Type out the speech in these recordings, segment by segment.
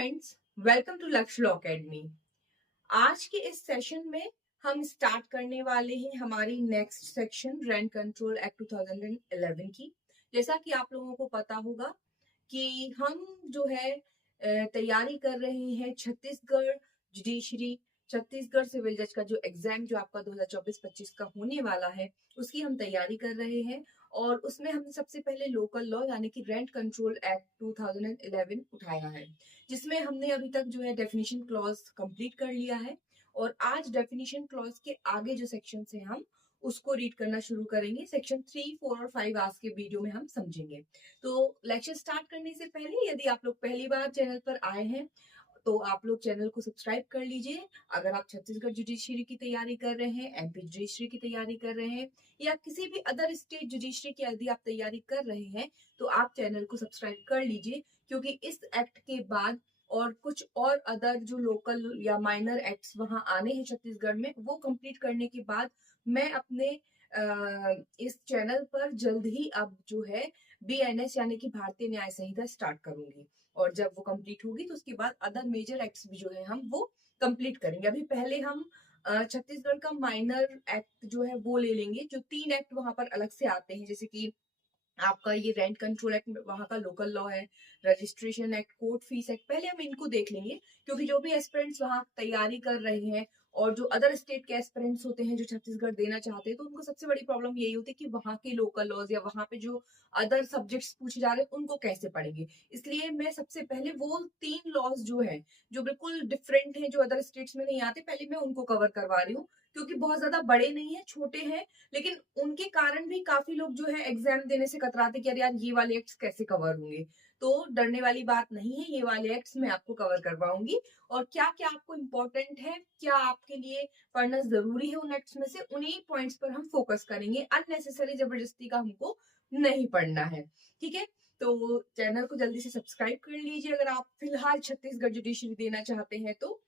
Friends, welcome to लक्ष्य law academy. आज के इस सेशन में हम स्टार्ट करने वाले हैं हमारी next section rent control act 2011 की। जैसा कि आप लोगों को पता होगा कि हम जो है तैयारी कर रहे हैं छत्तीसगढ़ जुडिशरी, छत्तीसगढ़ सिविल जज का जो एग्जाम जो आपका 2024-25 का होने वाला है उसकी हम तैयारी कर रहे हैं। और उसमें हमने सबसे पहले लोकल लॉ यानी कि रेंट कंट्रोल एक्ट 2011 उठाया है, जिसमें हमने अभी तक जो है डेफिनेशन क्लॉज कंप्लीट कर लिया है। और आज डेफिनेशन क्लॉज के आगे जो सेक्शन है हम उसको रीड करना शुरू करेंगे। सेक्शन 3, 4 और 5 आज के वीडियो में हम समझेंगे। तो लेक्चर स्टार्ट करने से पहले यदि आप लोग पहली बार चैनल पर आए हैं तो आप लोग चैनल को सब्सक्राइब कर लीजिए। अगर आप छत्तीसगढ़ जुडिशरी की तैयारी कर रहे हैं, एमपी जुडिशरी की तैयारी कर रहे हैं या किसी भी अदर स्टेट जुडिशरी की यदि आप तैयारी कर रहे हैं तो आप चैनल को सब्सक्राइब कर लीजिए, क्योंकि इस एक्ट के बाद और कुछ और अदर जो लोकल या माइनर एक्ट्स वहां आने हैं छत्तीसगढ़ में, वो कंप्लीट करने के बाद मैं अपने इस चैनल पर जल्द ही अब जो है बीएनएस यानी कि भारतीय न्याय संहिता स्टार्ट करूंगी। और जब वो कंप्लीट होगी तो उसके बाद अदर मेजर एक्ट्स भी जो है हम वो कंप्लीट करेंगे। अभी पहले हम छत्तीसगढ़ का माइनर एक्ट जो है वो ले लेंगे। जो 3 एक्ट वहां पर अलग से आते हैं, जैसे कि आपका ये रेंट कंट्रोल एक्ट वहां का लोकल लॉ है, registration act, court fees act, पहले हम इनको देख लेंगे। क्योंकि जो भी एस्पिरेंट्स वहां तैयारी कर रहे हैं और जो अदर स्टेट के एस्पिरेंट्स होते हैं जो छत्तीसगढ़ देना चाहते हैं, तो उनको सबसे बड़ी प्रॉब्लम यही होती है कि वहां के लोकल लॉज या वहां पे जो अदर सब्जेक्ट्स पूछे जा रहे हैं उनको कैसे पढ़ेंगे। इसलिए मैं सबसे पहले वो 3 लॉज जो है जो बिल्कुल डिफरेंट है, जो अदर स्टेट्स में नहीं आते, पहले मैं उनको कवर करवा रही हूँ। क्योंकि बहुत ज्यादा बड़े नहीं है, छोटे हैं, लेकिन उनके कारण भी काफी लोग जो है एग्जाम देने से कतराते कि अरे यार ये वाले एक्ट्स कैसे कवर होंगे। तो डरने वाली बात नहीं है, ये वाले एक्ट्स मैं आपको कवर करवाऊंगी। और क्या क्या आपको इम्पोर्टेंट है, क्या आपके लिए पढ़ना जरूरी है उन एक्ट्स में से, उन्हीं पॉइंट्स पर हम फोकस करेंगे। अननेसेसरी जबरदस्ती का हमको नहीं पढ़ना है, ठीक है। तो चैनल को जल्दी से सब्सक्राइब कर लीजिए अगर आप फिलहाल छत्तीसगढ़ जुडिशरी देना चाहते हैं तो।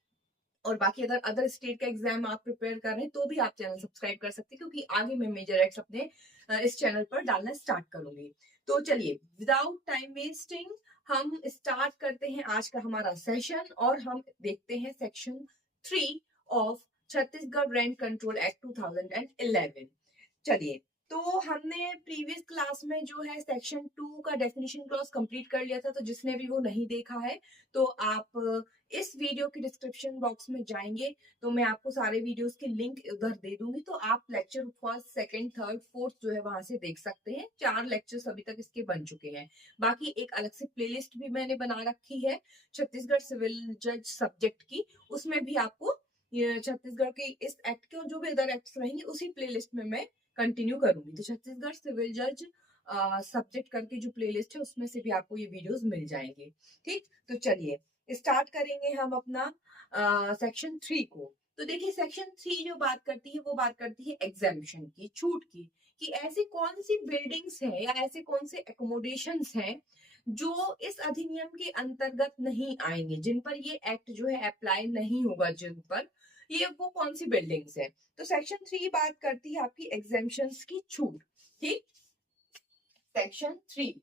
और बाकी अगर अदर स्टेट का एग्जाम आप प्रिपेयर कर रहे हैं तो भी आप चैनल सब्सक्राइब कर सकते हैं, क्योंकि आगे मैं मेजर एक्ट्स अपने इस चैनल पर डालना स्टार्ट करूंगी। तो चलिए विदाउट टाइम वेस्टिंग हम स्टार्ट करते हैं आज का हमारा सेशन और हम देखते हैं section 3 of Chhattisgarh rent control act 2011। चलिए, तो हमने प्रीवियस क्लास में जो है सेक्शन 2 का डेफिनेशन क्लॉज कंप्लीट कर लिया था। तो जिसने भी वो नहीं देखा है तो आप इस वीडियो के डिस्क्रिप्शन बॉक्स में जाएंगे तो मैं आपको सारे वीडियोस के लिंक उधर दे दूंगी, तो आप lecture first, second, third, fourth जो है वहां से देख सकते हैं। 4 लेक्चर्स अभी तक इसके बन चुके हैं। बाकी एक अलग से प्लेलिस्ट भी मैंने बना रखी है छत्तीसगढ़ सिविल जज सब्जेक्ट की, उसमें भी आपको छत्तीसगढ़ के इस एक्ट के और जो भी अदर एक्ट्स रहेंगे उसी प्लेलिस्ट में मैं कंटिन्यू करूंगी। तो छत्तीसगढ़ सिविल जज सब्जेक्ट करके जो प्लेलिस्ट है उसमें से भी आपको ये वीडियोस मिल जाएंगे, ठीक। तो चलिए स्टार्ट करेंगे हम अपना सेक्शन 3 को। तो देखिए सेक्शन 3 जो बात करती है वो बात करती है एग्जामिशन की, छूट की, कि ऐसी कौन सी बिल्डिंग्स हैं या ऐसे कौन से एकोमोडेशंस हैं जो इस अधिनियम के अंतर्गत नहीं आएंगे, जिन पर ये एक्ट जो है अप्लाई नहीं होगा, जिन पर ये वो कौन सी बिल्डिंग्स है। तो सेक्शन 3 बात करती है आपकी एग्जामिशंस की छूट, ठीक। Section 3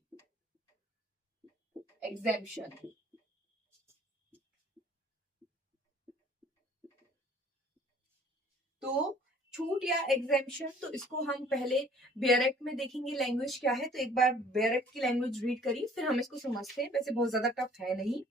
exemption. तो छूट या एग्जेम्पशन, तो इसको हम पहले बेयर एक्ट में देखेंगे लैंग्वेज क्या है। तो एक बार बेयर एक्ट की लैंग्वेज रीड करिए फिर हम इसको समझते हैं। वैसे बहुत ज्यादा टफ है नहीं।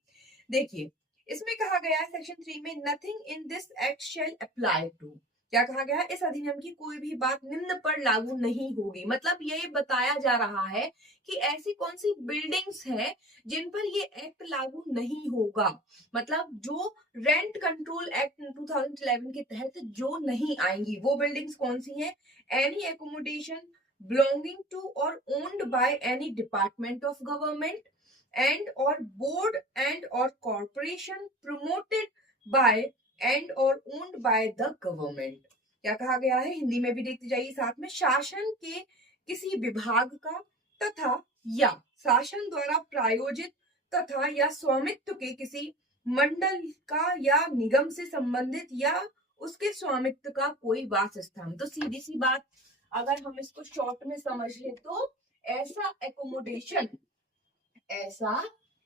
देखिए इसमें कहा गया है सेक्शन 3 में, nothing in this act shall apply to. क्या कहा गया है, इस अधिनियम की कोई भी बात निम्न पर लागू नहीं होगी। मतलब ये बताया जा रहा है कि ऐसी कौन सी बिल्डिंग्स हैं जिन पर ये एक्ट लागू नहीं होगा। मतलब जो रेंट कंट्रोल एक्ट 2011 के तहत जो नहीं आएंगी वो बिल्डिंग्स कौन सी हैं, एनी एकोमोडेशन बिलोंगिंग टू और owned by any department of government and or board and or corporation promoted by and or owned by the government। क्या कहा गया है, हिंदी में भी देखते जाइए साथ में, शासन के किसी विभाग का तथा या शासन द्वारा प्रायोजित तथा या स्वामित्व के किसी मंडल का या निगम से संबंधित या उसके स्वामित्व का कोई वास स्थान। तो सीधी सी बात अगर हम इसको शॉर्ट में समझ ले तो ऐसा एकोमोडेशन, ऐसा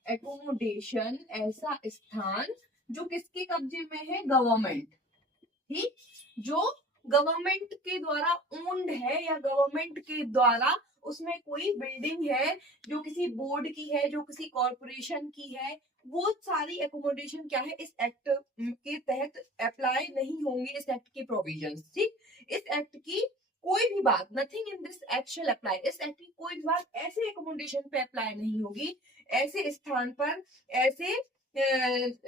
एकोमोडेशन ऐसा स्थान जो किसके कब्जे में है, गवर्नमेंट, ठीक, जो गवर्नमेंट के द्वारा ओन्ड है या गवर्नमेंट के द्वारा उसमें कोई बिल्डिंग है जो किसी बोर्ड की है, जो किसी कॉरपोरेशन की है, वो सारी एकोमोडेशन क्या है, इस एक्ट के तहत अप्लाई नहीं होंगे, इस एक्ट के प्रोविजंस, ठीक। इस एक्ट की कोई भी बात, nothing in this act shall apply, इस एक्ट की कोई भी बात ऐसे एकोमोडेशन पे अप्लाई नहीं होगी, ऐसे स्थान पर, ऐसे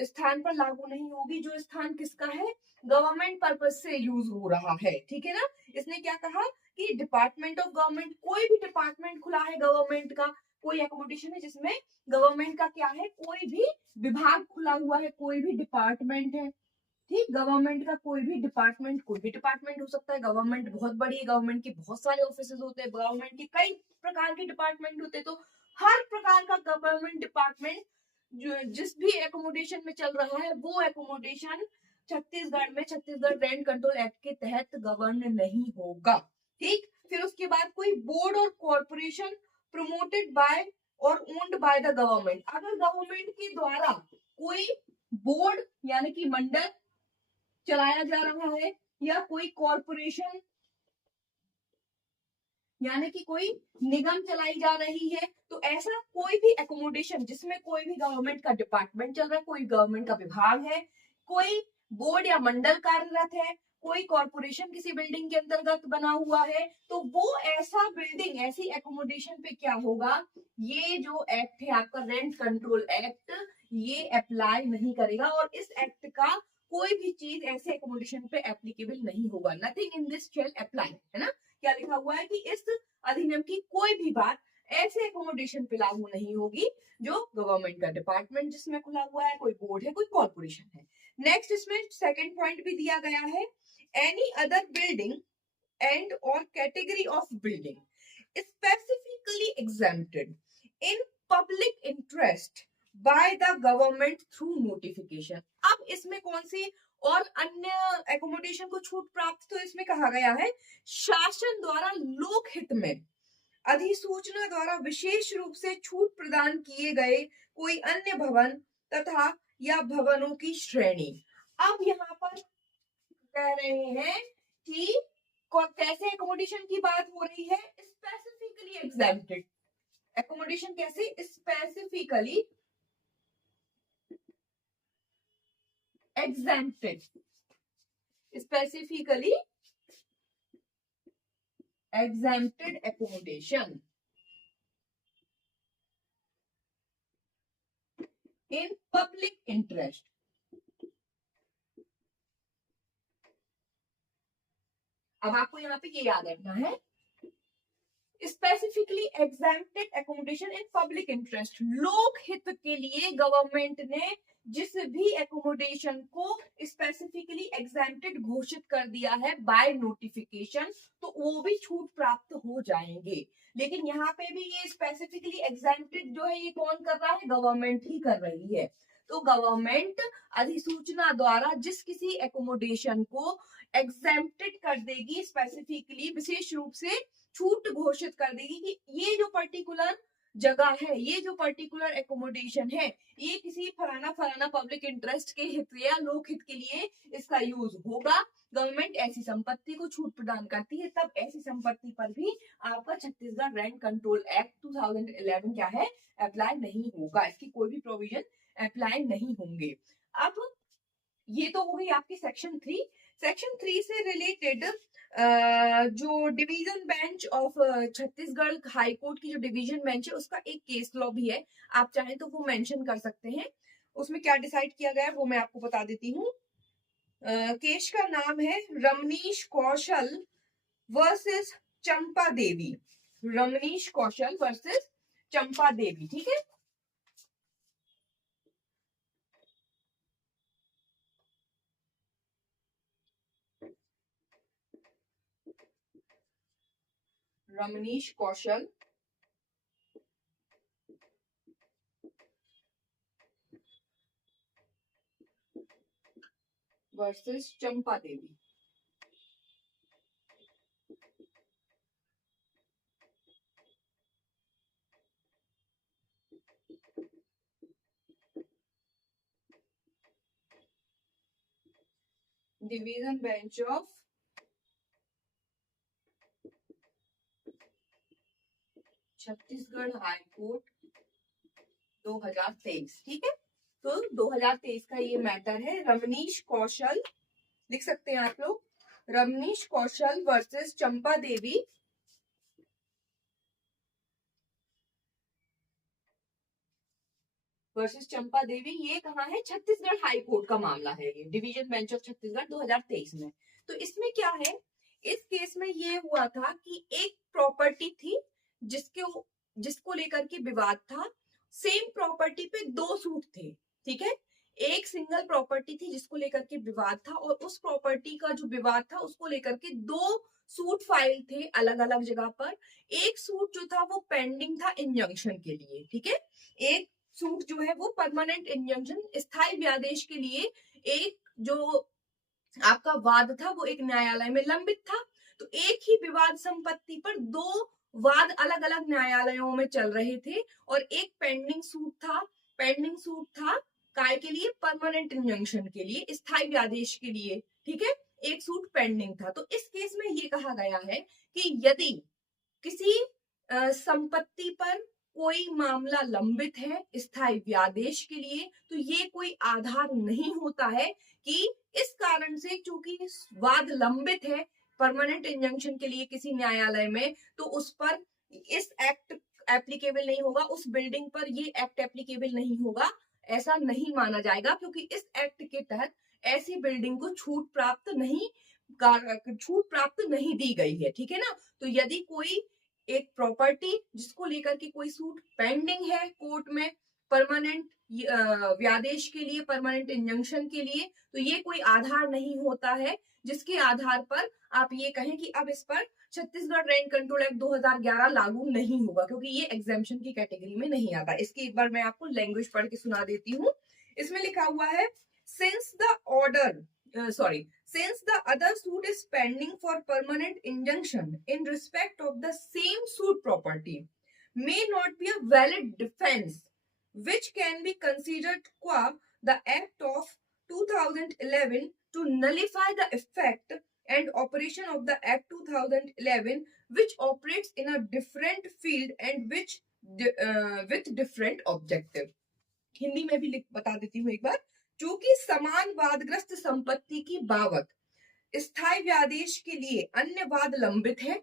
स्थान पर लागू नहीं होगी जो स्थान किसका है, गवर्नमेंट पर्पज से यूज हो रहा है, ठीक है ना। इसने क्या कहा कि डिपार्टमेंट ऑफ गवर्नमेंट, कोई भी डिपार्टमेंट खुला है गवर्नमेंट का, कोई एकोमोडेशन है जिसमें गवर्नमेंट का क्या है, कोई भी विभाग खुला हुआ है, कोई भी डिपार्टमेंट है, ठीक, गवर्नमेंट का कोई भी डिपार्टमेंट, कोई भी डिपार्टमेंट हो सकता है, गवर्नमेंट बहुत बड़ी है, गवर्नमेंट के बहुत सारे ऑफिसेज होते हैं, गवर्नमेंट के कई प्रकार के डिपार्टमेंट होते हैं, तो हर प्रकार का गवर्नमेंट डिपार्टमेंट जो जिस भी एकोमोडेशन में चल रहा है, वो एकोमोडेशन छत्तीसगढ़ में छत्तीसगढ़ रेंट कंट्रोल एक्ट के तहत गवर्न नहीं होगा, ठीक। फिर उसके बाद कोई बोर्ड और कॉर्पोरेशन प्रमोटेड बाय और ओन्ड बाय द गवर्नमेंट, अगर गवर्नमेंट के द्वारा कोई बोर्ड यानी कि मंडल चलाया जा रहा है या कोई कॉर्पोरेशन यानी कि कोई निगम चलाई जा रही है, तो ऐसा कोई भी एकोमोडेशन जिसमें कोई भी गवर्नमेंट का डिपार्टमेंट चल रहा है, कोई गवर्नमेंट का विभाग है, कोई बोर्ड या मंडल कार्यरत है, कोई कॉर्पोरेशन किसी बिल्डिंग के अंतर्गत बना हुआ है, तो वो ऐसा बिल्डिंग, ऐसी एकोमोडेशन पे क्या होगा, ये जो एक्ट है आपका रेंट कंट्रोल एक्ट, ये अप्लाई नहीं करेगा, और इस एक्ट का कोई भी चीज ऐसे एकोमोडेशन पे एप्लीकेबल नहीं होगा, nothing in this shall apply, है ना। क्या लिखा हुआ है कि इस अधिनियम की कोई भी बात ऐसे एकोमोडेशन पे लागू नहीं होगी जो गवर्नमेंट का डिपार्टमेंट जिसमें खुला हुआ है, कोई बोर्ड है, कोई कॉर्पोरेशन है। नेक्स्ट इसमें सेकंड पॉइंट भी दिया गया है, एनी अदर बिल्डिंग एंड और category of building specifically exempted in public interest by the government through notification. अब इसमें कौन सी और अन्य एकोमोडेशन को छूट प्राप्त, तो इसमें कहा गया है शासन द्वारा लोकहित में अधिसूचना द्वारा विशेष रूप से छूट प्रदान किए गए कोई अन्य भवन तथा या भवनों की श्रेणी। अब यहाँ पर कह रहे हैं कि कैसे एकोमोडेशन की बात हो रही है, स्पेसिफिकली एग्जेम्प्टेड एकोमोडेशन, कैसे specifically exempted, specifically exempted accommodation in public interest। अब आपको यहाँ पे ये याद रखना है, specifically exempted accommodation in public interest, लोक हित के लिए गवर्नमेंट ने जिस भी एकोमोडेशन को स्पेसिफिकली एग्जेम्प्टेड घोषित कर दिया है बाय नोटिफिकेशन, तो वो भी छूट प्राप्त हो जाएंगे। लेकिन यहाँ पे भी ये स्पेसिफिकली एग्जेम्प्टेड जो है ये कौन कर रहा है, गवर्नमेंट ही कर रही है। तो गवर्नमेंट अधिसूचना द्वारा जिस किसी एकोमोडेशन को एग्जेम्प्टेड कर देगी, स्पेसिफिकली विशेष रूप से छूट घोषित कर देगी कि ये जो पर्टिकुलर जगह है, ये जो पर्टिकुलर एकोमोडेशन है, ये किसी फलाना फलाना पब्लिक इंटरेस्ट के हित या लोक हित के लिए इसका यूज होगा, गवर्नमेंट ऐसी संपत्ति को छूट प्रदान करती है, तब ऐसी संपत्ति पर भी आपका छत्तीसगढ़ रेंट कंट्रोल एक्ट 2011 क्या है, अप्लाई नहीं होगा, इसकी कोई भी प्रोविजन अप्लाई नहीं होंगे। अब ये तो हो गई आपकी सेक्शन 3। सेक्शन 3 से रिलेटेड जो division bench of Chhattisgarh high court की जो डिवीजन बेंच है उसका एक केस लॉ भी है, आप चाहें तो वो मेंशन कर सकते हैं। उसमें क्या डिसाइड किया गया है वो मैं आपको बता देती हूँ। केस का नाम है रमनीश कौशल वर्सेस चंपा देवी, रमनीश कौशल वर्सेस चंपा देवी, ठीक है। Ramneesh Kaushal versus Champa Devi. Division bench of Chhattisgarh high court 2023। ठीक है, तो 2023 का ये मैटर है। रमनीश कौशल, लिख सकते हैं आप लोग, रमनीश कौशल वर्सेस चंपा देवी वर्सेस चंपा देवी। ये कहाँ है? छत्तीसगढ़ हाई कोर्ट का मामला है, ये डिवीजन बेंच ऑफ छत्तीसगढ़ 2023 में। तो इसमें क्या है, इस केस में ये हुआ था कि एक प्रॉपर्टी थी जिसको लेकर के विवाद था। सेम प्रॉपर्टी पे दो सूट थे। ठीक है, एक सिंगल प्रॉपर्टी थी जिसको लेकर के विवाद था, और उस प्रॉपर्टी का जो विवाद था उसको लेकर के दो सूट फाइल थे अलग अलग जगह पर। एक सूट जो था वो पेंडिंग था इंजंक्शन के लिए। ठीक है, एक सूट जो है वो परमानेंट इंजंक्शन, स्थायी व्यादेश के लिए एक जो आपका वाद था वो एक न्यायालय में लंबित था। तो एक ही विवाद संपत्ति पर दो वाद अलग अलग न्यायालयों में चल रहे थे, और एक पेंडिंग सूट था काय के लिए? परमानेंट इंजंक्शन के लिए, स्थायी व्यादेश के लिए। ठीक है, एक सूट पेंडिंग था। तो इस केस में ये कहा गया है कि यदि किसी संपत्ति पर कोई मामला लंबित है स्थायी व्यादेश के लिए, तो ये कोई आधार नहीं होता है कि इस कारण से, चूंकि वाद लंबित है परमानेंट इंजंक्शन के लिए किसी न्यायालय में, तो उस पर इस एक्ट एप्लीकेबल नहीं होगा, उस बिल्डिंग पर ये एक्ट एप्लीकेबल नहीं होगा, ऐसा नहीं माना जाएगा, क्योंकि इस एक्ट के तहत ऐसी बिल्डिंग को छूट प्राप्त नहीं दी गई है। ठीक है ना, तो यदि कोई एक प्रॉपर्टी जिसको लेकर के कोई सूट पेंडिंग है कोर्ट में परमानेंट व्यादेश के लिए, परमानेंट इंजंक्शन के लिए, तो ये कोई आधार नहीं होता है जिसके आधार पर आप ये कहें कि अब इस पर छत्तीसगढ़ रेंट कंट्रोल एक्ट 2011 लागू नहीं होगा, क्योंकि ये एग्जेम्पशन की कैटेगरी में नहीं आता। इसकी एक बार मैं आपको लैंग्वेज पढ़ के सुना देती हूँ। इसमें लिखा हुआ है, since the other suit is pending for permanent injunction in respect of the same suit property may not be a valid defense which can be considered qua the act of 2011 to nullify the effect and operation of the act 2011 which operates in a different field and with different objective। Hindi में भी बता देती हूँ एक बार। चूंकि समान वादग्रस्त संपत्ति की बाबत स्थायी व्यादेश के लिए अन्य वाद लंबित है,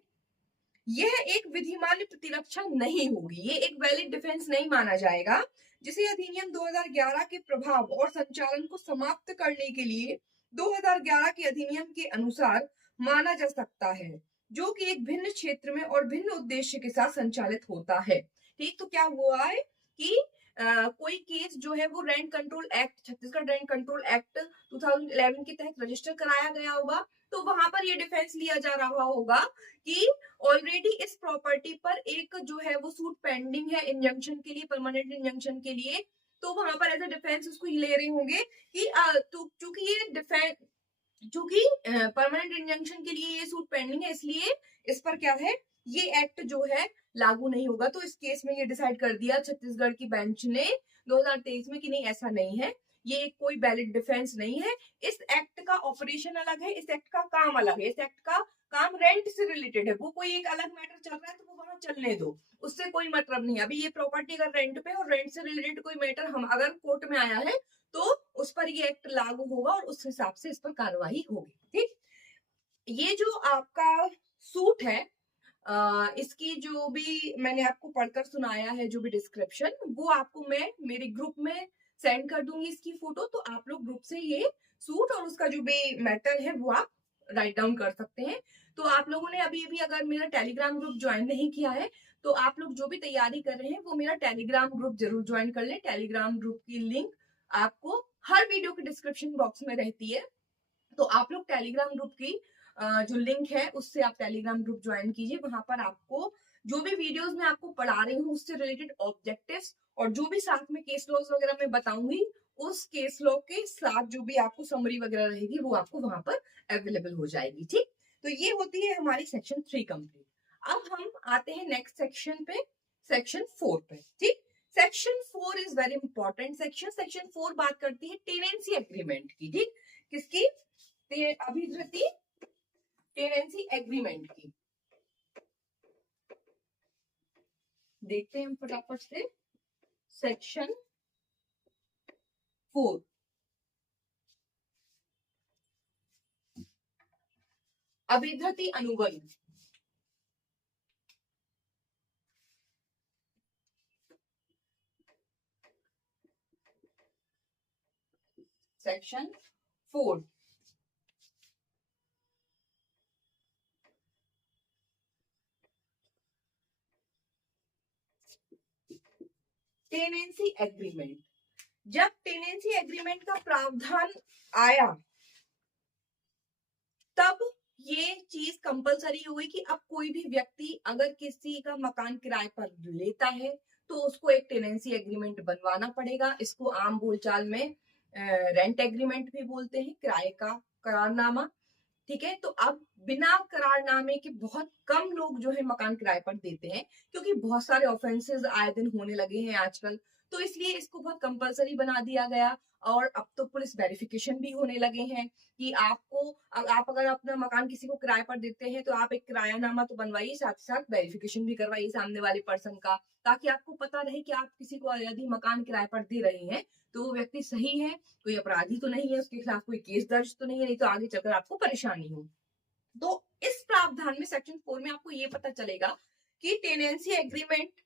यह एक विधिमान्य प्रतिरक्षा नहीं होगी, ये एक वैलिड डिफेंस नहीं माना जाएगा, जिसे अधिनियम 2011 के प्रभाव और संचालन को समाप्त करने के लिए 2011 के अधिनियम के अनुसार माना जा सकता है, जो कि एक भिन्न क्षेत्र में और भिन्न उद्देश्य के साथ संचालित होता है। ठीक, तो क्या हुआ है कि कोई केस जो है वो rent control act, Chhattisgarh rent control act 2011 के तहत रजिस्टर कराया गया होगा, तो वहां पर ये डिफेंस लिया जा रहा होगा कि ऑलरेडी इस प्रॉपर्टी पर एक जो है वो सूट पेंडिंग है इंजंक्शन के लिए, परमानेंट इंजंक्शन के लिए, तो वहां पर एज ए डिफेंस उसको ले रहे होंगे कि चूंकि ये डिफेंस, चूंकि परमानेंट इंजंक्शन के लिए ये सूट पेंडिंग है, इसलिए इस पर क्या है, ये एक्ट जो है लागू नहीं होगा। तो इस केस में ये डिसाइड कर दिया छत्तीसगढ़ की बेंच ने 2023 में कि नहीं, ऐसा नहीं है, ये कोई वैलिड डिफेंस नहीं है। इस एक्ट का ऑपरेशन अलग है, इस एक्ट का काम अलग है, इस एक्ट का काम रेंट से रिलेटेड है, वो कोई एक अलग मैटर चल रहा है तो वो वहां चलने दो, उससे कोई मतलब नहीं। अभी ये प्रॉपर्टी अगर रेंट पे और रेंट से रिलेटेड कोई मैटर हम अगर कोर्ट में आया है तो उस पर ये एक्ट लागू होगा और उस हिसाब से इस पर कार्रवाई होगी। ठीक, ये जो आपका सूट है, इसकी जो भी मैंने आपको पढ़कर सुनाया है, जो भी डिस्क्रिप्शन, वो आपको मैं मेरे ग्रुप में सेंड कर दूंगी इसकी फोटो, तो आप लोग ग्रुप से ये सूट और उसका जो भी मैटर है वो आप राइट डाउन कर सकते हैं। तो आप लोगों ने अभी भी अगर मेरा टेलीग्राम ग्रुप ज्वाइन नहीं किया है, तो आप लोग जो भी तैयारी कर रहे हैं वो मेरा टेलीग्राम ग्रुप जरूर ज्वाइन कर लें। टेलीग्राम ग्रुप की लिंक आपको हर वीडियो के डिस्क्रिप्शन बॉक्स में रहती है, तो आप लोग टेलीग्राम ग्रुप की जो लिंक है उससे आप टेलीग्राम ग्रुप ज्वाइन कीजिए। वहां पर आपको जो भी वीडियोस मैं आपको पढ़ा रही हूँ उससे रिलेटेड ऑब्जेक्टिव्स और जो भी साथ में केस लॉज वगैरह मैं बताऊंगी, उस केस लॉ के साथ जो भी आपको समरी वगैरह रहेगी वो आपको वहां पर अवेलेबल हो जाएगी। ठीक, तो ये होती है हमारी सेक्शन 3 कंप्लीट। अब हम आते हैं नेक्स्ट सेक्शन पे, सेक्शन 4 पे। ठीक, section 4 is very important section. Section 4 बात करती है टेनेंसी एग्रीमेंट की। ठीक, किसकी? अभिधृति टेनेंसी एग्रीमेंट की देखते हैं हम फटाफट से। सेक्शन 4 अभिधृति अनुबंध। Section 4 tenancy agreement. जब टेनेंसी एग्रीमेंट का प्रावधान आया तब ये चीज कंपलसरी हुई कि अब कोई भी व्यक्ति अगर किसी का मकान किराए पर लेता है तो उसको एक टेनेंसी एग्रीमेंट बनवाना पड़ेगा। इसको आम बोलचाल में रेंट एग्रीमेंट भी बोलते हैं, किराए का करारनामा। ठीक है, तो अब बिना करारनामे के बहुत कम लोग जो है मकान किराए पर देते हैं, क्योंकि बहुत सारे ऑफेंसेस आए दिन होने लगे हैं आजकल, तो इसलिए इसको बहुत कंपलसरी बना दिया गया। और अब तो पुलिस वेरिफिकेशन भी होने लगे हैं कि आप अगर अपना मकान किसी को किराए पर देते हैं तो आप एक किरायानामा तो बनवाइए, साथ ही साथ वेरिफिकेशन भी करवाइए सामने वाले पर्सन का, ताकि आपको पता रहे कि आप किसी को यदि मकान किराए पर दे रहे हैं तो वो व्यक्ति सही है, कोई अपराधी तो नहीं है, उसके खिलाफ कोई केस दर्ज तो नहीं है, नहीं तो आगे चलकर आपको परेशानी हो। तो इस प्रावधान में सेक्शन 4 में आपको ये पता चलेगा कि टेनेंसी एग्रीमेंट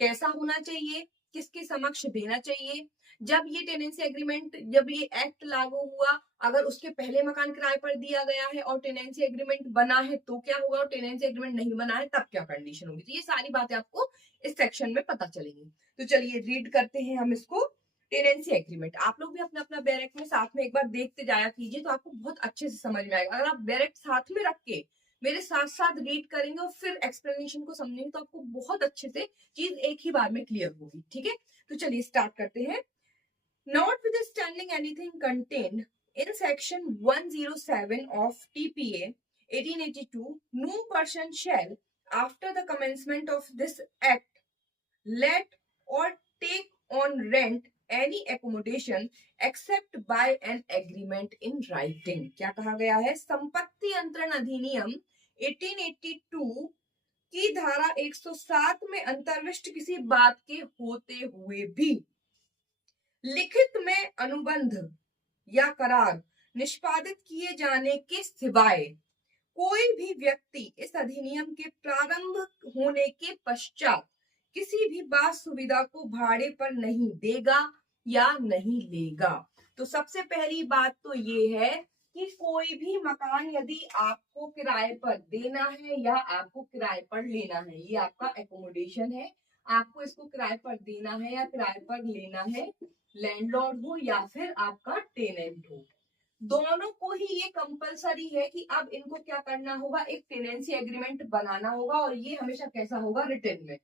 कैसा होना चाहिए, किसके समक्ष देना चाहिए। जब ये टेनेंसी एग्रीमेंट, जब ये एक्ट लागू हुआ, अगर उसके पहले मकान किराए पर दिया गया है और टेनेंसी एग्रीमेंट बना है तो क्या होगा, और टेनेंसी एग्रीमेंट नहीं बना है तब क्या कंडीशन होगी। तो ये सारी बातें आपको इस सेक्शन में पता चलेंगी। तो चलिए रीड करते हैं हम इसको। टेनेंसी एग्रीमेंट आप लोग भी अपना अपना बैरेक्ट में साथ में एक बार देखते जाया कीजिए, तो आपको बहुत अच्छे से समझ में आएगा। अगर आप बैरेक्ट साथ में रख के मेरे साथ साथ रीड करेंगे और फिर एक्सप्लेनेशन को समझेंगे तो आपको बहुत अच्छे से चीज एक ही बार में क्लियर होगी। ठीक है, तो चलिए स्टार्ट करते हैं। Notwithstanding anything contained in section 107 of TPA 1882, no person shall, after the commencement of this act, let or take on rent any accommodation except by an agreement in writing। क्या कहा गया है, संपत्ति अंतरण अधिनियम 1882 की धारा 107 में अंतर्विष्ट किसी बात के होते हुए भी लिखित में अनुबंध या करार निष्पादित किए जाने के सिवाय कोई भी व्यक्ति इस अधिनियम के प्रारंभ होने के पश्चात किसी भी बात सुविधा को भाड़े पर नहीं देगा या नहीं लेगा। तो सबसे पहली बात तो ये है कि कोई भी मकान यदि आपको किराए पर देना है या आपको किराए पर लेना है, ये आपका एकोमोडेशन है, आपको इसको किराए पर देना है या किराए पर लेना है, लैंडलॉर्ड हो या फिर आपका टेनेंट हो, दोनों को ही ये कंपलसरी है कि अब इनको क्या करना होगा, एक टेनेंसी एग्रीमेंट बनाना होगा। और ये हमेशा कैसा होगा, रिटन में।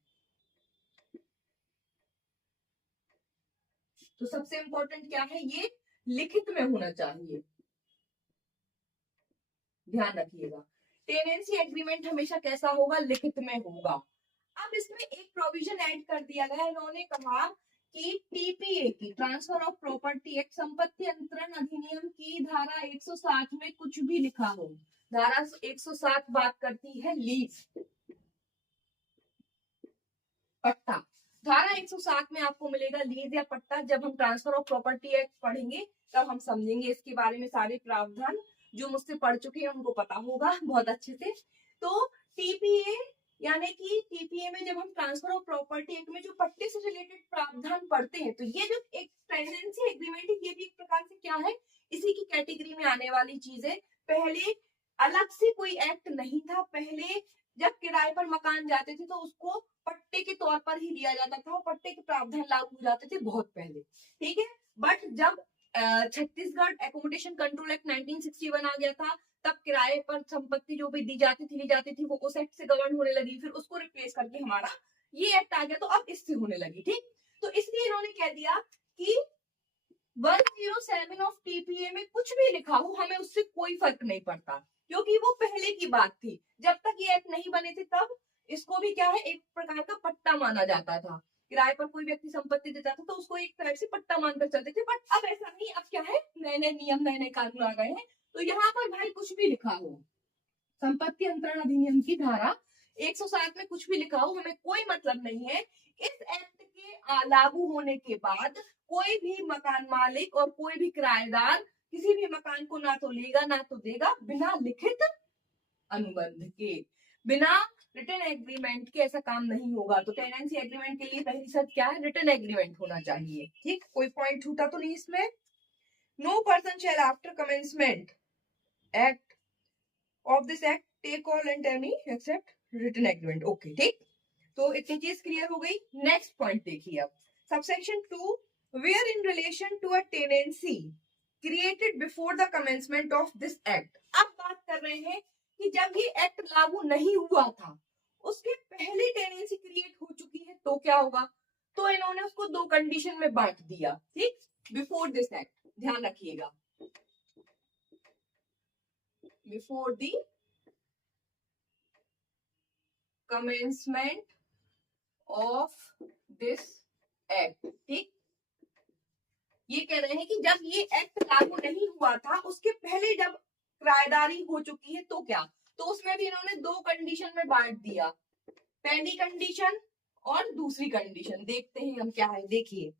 तो सबसे इंपॉर्टेंट क्या है, ये लिखित में होना चाहिए, ध्यान रखिएगा। टेनेंसी एग्रीमेंट हमेशा कैसा होगा, लिखित में होगा। अब इसमें एक प्रोविजन ऐड कर दिया गया है, इन्होंने कहा कि टीपीए की, ट्रांसफर ऑफ प्रॉपर्टी एक्ट, संपत्ति अंतरण अधिनियम की धारा 107 में कुछ भी लिखा हो। धारा 107 बात करती है लीज, पट्टा। धारा 107 में आपको मिलेगा लीज या पट्टा। जब हम ट्रांसफर ऑफ प्रॉपर्टी एक्ट पढ़ेंगे तब हम समझेंगे इसके बारे में सारे प्रावधान। जो मुझसे पढ़ चुके हैं उनको पता होगा बहुत अच्छे से। तो टीपीए यानी कि टीपीए में जब हम ट्रांसफर ऑफ प्रॉपर्टी एक्ट में जो पट्टे से रिलेटेड प्रावधान पढ़ते हैं, तो ये जो एक टेनेंसी एग्रीमेंट है ये भी एक प्रकार से क्या है, इसी की कैटेगरी में आने वाली चीज है। पहले अलग से कोई एक्ट नहीं था, पहले जब किराए पर मकान जाते थे तो उसको पट्टे के तौर पर ही लिया जाता था और पट्टे के प्रावधान लागू हो जाते थे बहुत पहले। ठीक है, बट जब छत्तीसगढ़ एकोमोडेशन कंट्रोल एक्ट 1961 आ गया था, तब किराए पर संपत्ति जो भी दी जाती थी ली जाती थी वो उस एक्ट से गवर्न होने लगी, फिर उसको रिप्लेस करके हमारा ये एक्ट आ गया, तो अब इससे होने लगी। ठीक, तो इसलिए इन्होंने कह दिया कि 107 ऑफ टीपीए में कुछ भी लिखा हो हमें उससे कोई फर्क नहीं पड़ता, क्योंकि वो पहले की बात थी। जब तक ये एक्ट नहीं बने थे तब इसको भी क्या है, एक प्रकार का पट्टा माना जाता था। किराए पर कोई व्यक्ति संपत्ति देता था तो उसको एक तरह से पट्टा मानकर चलते थे। बट अब ऐसा नहीं, अब क्या है, नए नए नियम नए नए कानून आ गए हैं, तो यहाँ पर भाई कुछ भी लिखा हो, संपत्ति अंतरण अधिनियम की धारा 107 में कुछ भी लिखा हो, हमें कोई मतलब नहीं है। इस एक्ट के लागू होने के बाद कोई भी मकान मालिक और कोई भी किराएदार किसी भी मकान को ना तो लेगा ना तो देगा बिना लिखित अनुबंध के, बिना रिटन एग्रीमेंट के ऐसा काम नहीं होगा। तो टेनेंसी एग्रीमेंट के लिए पहली शर्त क्या है? रिटन एग्रीमेंट होना चाहिए। ठीक, कोई पॉइंट छूटा तो नहीं इसमें? No person shall after commencement act of this act take all and any except written agreement. Okay, ठीक, तो इतनी चीज क्लियर हो गई। नेक्स्ट पॉइंट देखिए अब, subsection 2, where in relation to a tenancy created before the commencement of this act. अब बात कर रहे हैं कि जब ये एक्ट लागू नहीं हुआ था उसके पहले टेनेंसी क्रिएट हो चुकी है तो क्या होगा? तो इन्होंने उसको दो कंडीशन में बांट दिया। ठीक, बिफोर दिस एक्ट, ध्यान रखिएगा, before the commencement of this act. ठीक, ये कह रहे हैं कि जब ये एक्ट लागू नहीं हुआ था उसके पहले जब किराएदारी हो चुकी है तो क्या? तो उसमें भी इन्होंने दो कंडीशन में बांट दिया, पहली कंडीशन और दूसरी कंडीशन। देखते हैं हम क्या है, देखिए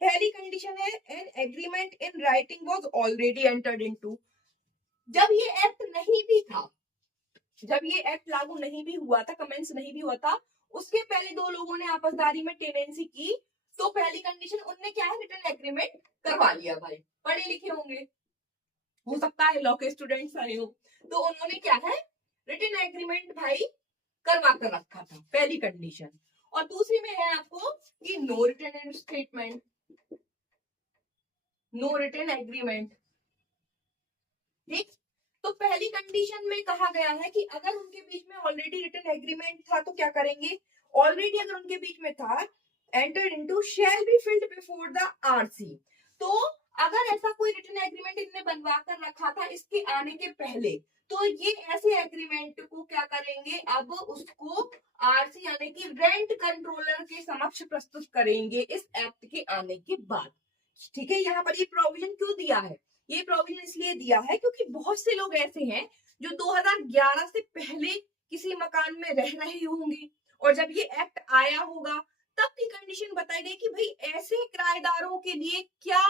पहली कंडीशन है an agreement in writing was already entered into. जब ये एक्ट नहीं भी था, जब ये एक्ट लागू नहीं भी हुआ था, कमेंस नहीं भी हुआ था, उसके पहले दो लोगों ने आपसदारी में टेनेंसी की, तो पहली कंडीशन उनने क्या है? रिटन एग्रीमेंट करवा लिया। भाई पढ़े लिखे होंगे, हो सकता है लॉ के स्टूडेंट्स आए हो, तो उन्होंने क्या है? रिटन एग्रीमेंट भाई करवा कर रखा था, पहली कंडीशन। और दूसरी में है आपको कि no written statement, no written agreement. ठीक, तो पहली कंडीशन में कहा गया है कि अगर उनके बीच में ऑलरेडी रिटन एग्रीमेंट था तो क्या करेंगे? ऑलरेडी अगर उनके बीच में था, entered into shall be filled before the RC. तो अगर ऐसा कोई रिटन एग्रीमेंट इनने बनवा कर रखा था इसके आने के पहले, तो ये ऐसे एग्रीमेंट को क्या करेंगे? अब उसको आरसी यानी कि रेंट कंट्रोलर के समक्ष प्रस्तुत करेंगे इस एक्ट के आने के बाद। ठीक है, यहाँ पर ये प्रोविजन क्यों दिया है? ये प्रोविजन इसलिए दिया है क्योंकि बहुत से लोग ऐसे हैं जो 2011 से पहले किसी मकान में रह रहे होंगे और जब ये एक्ट आया होगा तब की कंडीशन बताई गई कि भाई ऐसे किराएदारों के लिए क्या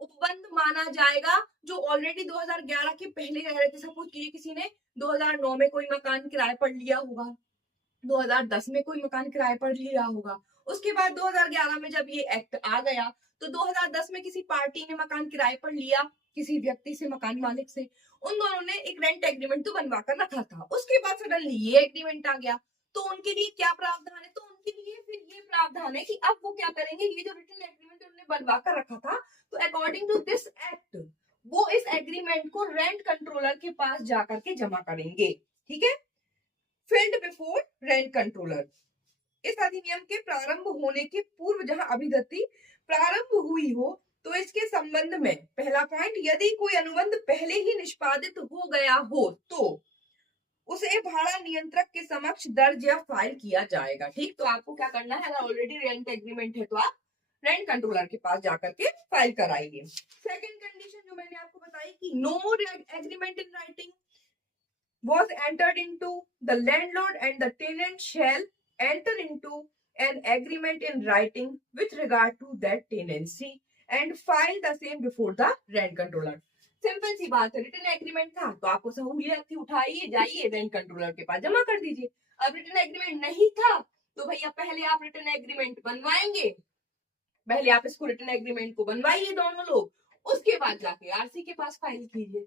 उपबंध माना जाएगा जो ऑलरेडी 2011 के पहले रह रहे थे। सपोज कीजिए किसी ने 2009 में कोई मकान किराए पर लिया होगा, 2010 में कोई मकान किराए पर लिया होगा, उसके बाद 2011 में जब ये एक्ट आ गया तो 2010 में किसी पार्टी ने मकान किराए पर लिया किसी व्यक्ति से, मकान मालिक से, उन दोनों ने एक रेंट एग्रीमेंट तो बनवा कर रखा था। उसके बाद सडनली ये एग्रीमेंट आ गया, तो उनके लिए क्या प्रावधान है? तो उनके लिए फिर ये प्रावधान है कि अब वो क्या करेंगे? ये जो रिटन एग्रीमेंट उन्होंने बनवा कर रखा था, तो अकॉर्डिंग टू दिस एक्ट वो इस एग्रीमेंट को रेंट कंट्रोलर के पास जाकर के जमा करेंगे। ठीक है, फिल्ड बिफोर रेंट कंट्रोलर। इस अधिनियम के प्रारंभ होने के पूर्व जहां अभिदत्ति प्रारंभ हुई हो तो इसके संबंध में पहला पॉइंट, यदि कोई अनुबंध पहले ही निष्पादित हो गया हो तो उसे भाड़ा नियंत्रक के समक्ष दर्ज या फाइल किया जाएगा। ठीक, तो आपको क्या करना है? अगर ऑलरेडी रेंट एग्रीमेंट है तो आप रेंट कंट्रोलर के पास जाकर के फाइल कराइए। सेकंड कंडीशन जो मैंने आपको बताई कि no agreement in writing was entered into, the landlord and the tenant shall enter into an agreement in writing with regard to that tenancy and file the same before the rent controller. Simple सी बात है, written agreement था तो आपको सहूलियत थी, उठाइए जाइए रेंट कंट्रोलर के पास जमा कर दीजिए। अब रिटन एग्रीमेंट नहीं था तो भैया पहले आप रिटन एग्रीमेंट बनवाएंगे, पहले आप इसको रिटन एग्रीमेंट को बनवाइए दोनों लोग, उसके बाद जाके आरसी के पास फाइल कीजिए।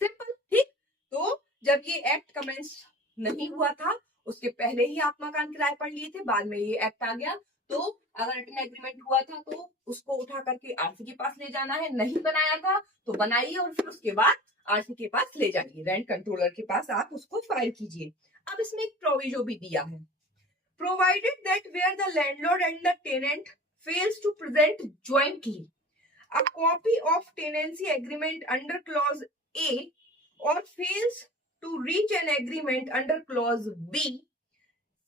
सिंपल। ठीक, तो जब ये एक्ट कमेंस नहीं हुआ था उसके पहले ही आप मकान किराए पर लिए थे, बाद में ये एक्ट आ गया, तो अगर रिटन एग्रीमेंट हुआ था तो उसको उठा करके आरसी के पास ले जाना है, नहीं बनाया था तो बनाइए और फिर उसके बाद आरसी के पास ले जाइए, रेंट कंट्रोलर के पास आप उसको फाइल कीजिए। अब इसमें एक प्रोविजो भी दिया है, provided that where the landlord and the tenant fails to present jointly a copy of tenancy agreement under clause A or fails to reach an agreement under clause B,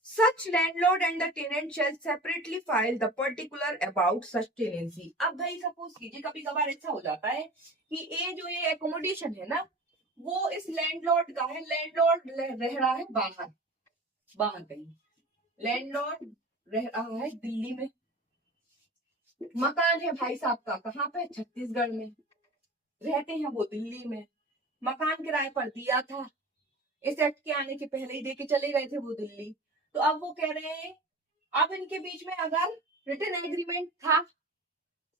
Such landlord and the tenant shall separately file the particular about such tenancy. अब भाई suppose कीजिए कभी कभार ऐसा हो जाता है कि ये जो ये एकोमोडेशन है ना वो इस लैंडलॉर्ड का है, लैंडलॉर्ड रह रहा है बाहर, बाहर कहीं लैंडलॉर्ड रह रहा है दिल्ली में, मकान है भाई साहब का कहाँ पे, छत्तीसगढ़ में, रहते हैं वो दिल्ली में, मकान किराए पर दिया था, इस एक्ट के आने के पहले ही देके चले गए थे वो दिल्ली। तो अब वो कह रहे हैं अब इनके बीच में अगर रिटन एग्रीमेंट था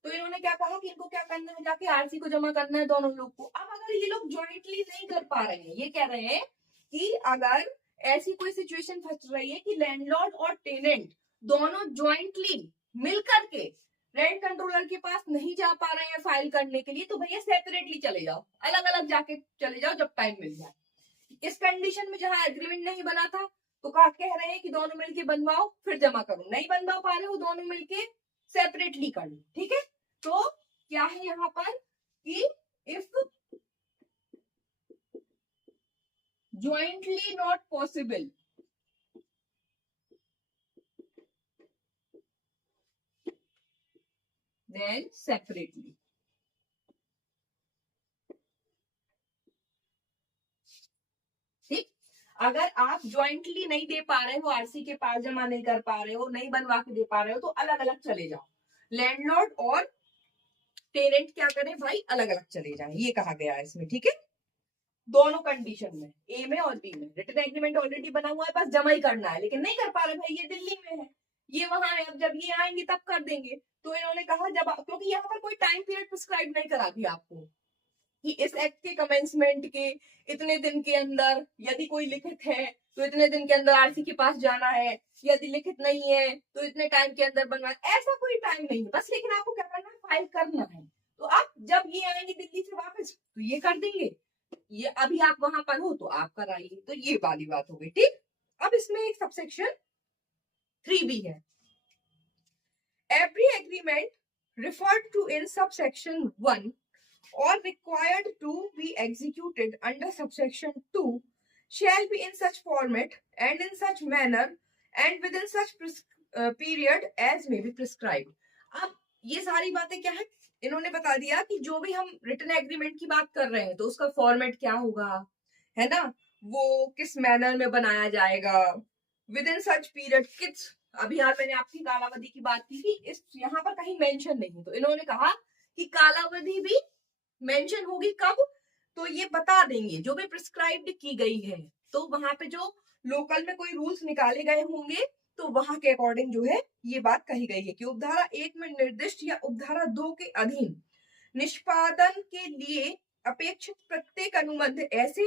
तो इन्होंने क्या कहा कि इनको क्या करना है, जाके आरसी को जमा करना है दोनों लोग को। अब अगर ये लोग ज्वाइंटली नहीं कर पा रहे हैं, ये कह रहे हैं कि अगर ऐसी कोई सिचुएशन फंस रही है कि लैंडलॉर्ड और टेनेंट दोनों ज्वाइंटली मिलकर के रेंट कंट्रोलर के पास नहीं जा पा रहे हैं फाइल करने के लिए, तो भैया सेपरेटली चले जाओ, अलग अलग जाके चले जाओ जब टाइम मिल जाए। इस कंडीशन में जहां एग्रीमेंट नहीं बना था तो कह रहे हैं कि दोनों मिलके बनवाओ फिर जमा करो, नहीं बनवा पा रहे हो दोनों मिलके सेपरेटली कर लो, ठीक है। तो क्या है यहाँ पर कि if jointly not possible then separately। ठीक, अगर आप ज्वाइंटली नहीं दे पा रहे हो, आरसी के पास जमा नहीं कर पा रहे हो, नहीं बनवा के दे पा रहे हो, तो अलग अलग चले जाओ, लैंडलॉर्ड और टेनेंट क्या करें भाई, अलग अलग चले जाएं, ये कहा गया है इसमें, ठीक है। दोनों कंडीशन में, ए में और बी में, रिटन एग्रीमेंट ऑलरेडी बना हुआ है, बस जमा ही करना है, लेकिन नहीं कर पा रहे भाई, ये दिल्ली में है, ये वहां है, अब जब ये आएंगे तब कर देंगे। तो इन्होंने कहा जब, क्योंकि यहाँ पर कोई टाइम पीरियड प्रिस्क्राइब नहीं करा दिया आपको कि इस एक्ट के कमेंसमेंट के इतने दिन के अंदर यदि कोई लिखित है तो इतने दिन के अंदर आरसी के पास जाना है, यदि लिखित नहीं है तो इतने टाइम के अंदर बनवाना, ऐसा कोई टाइम नहीं है, बस लेकिन आपको क्या करना है, फाइल करना है। तो आप जब ये आएंगे दिल्ली से वापस तो ये कर देंगे, ये अभी आप वहां पर हो तो आप कराइए, तो ये वाली बात हो गई, ठीक। अब इसमें एक सबसेक्शन 3B है, every agreement referred to in subsection 1 or required to be executed under subsection 2 shall be in such format and in such manner and within such period as may be prescribed। अब ये सारी बातें क्या है, इन्होंने बता दिया कि जो भी हम रिटन एग्रीमेंट की बात कर रहे हैं तो उसका फॉर्मेट क्या होगा, है ना, वो किस मैनर में बनाया जाएगा, विद इन सच पीरियड किस, अभी यार मैंने आपकी कालावधि की बात की थी, इस यहाँ पर कहीं मेंशन नहीं, तो इन्होंने कहा कि कालावधि भी मेंशन होगी कब, तो ये बता देंगे जो भी प्रिस्क्राइब्ड की गई है, तो वहां पे जो लोकल में कोई रूल्स निकाले गए होंगे तो वहां के अकॉर्डिंग जो है ये बात कही गई है कि उपधारा 1 में निर्दिष्ट या उपधारा 2 के अधीन निष्पादन के लिए अपेक्षित प्रत्येक अनुबंध ऐसे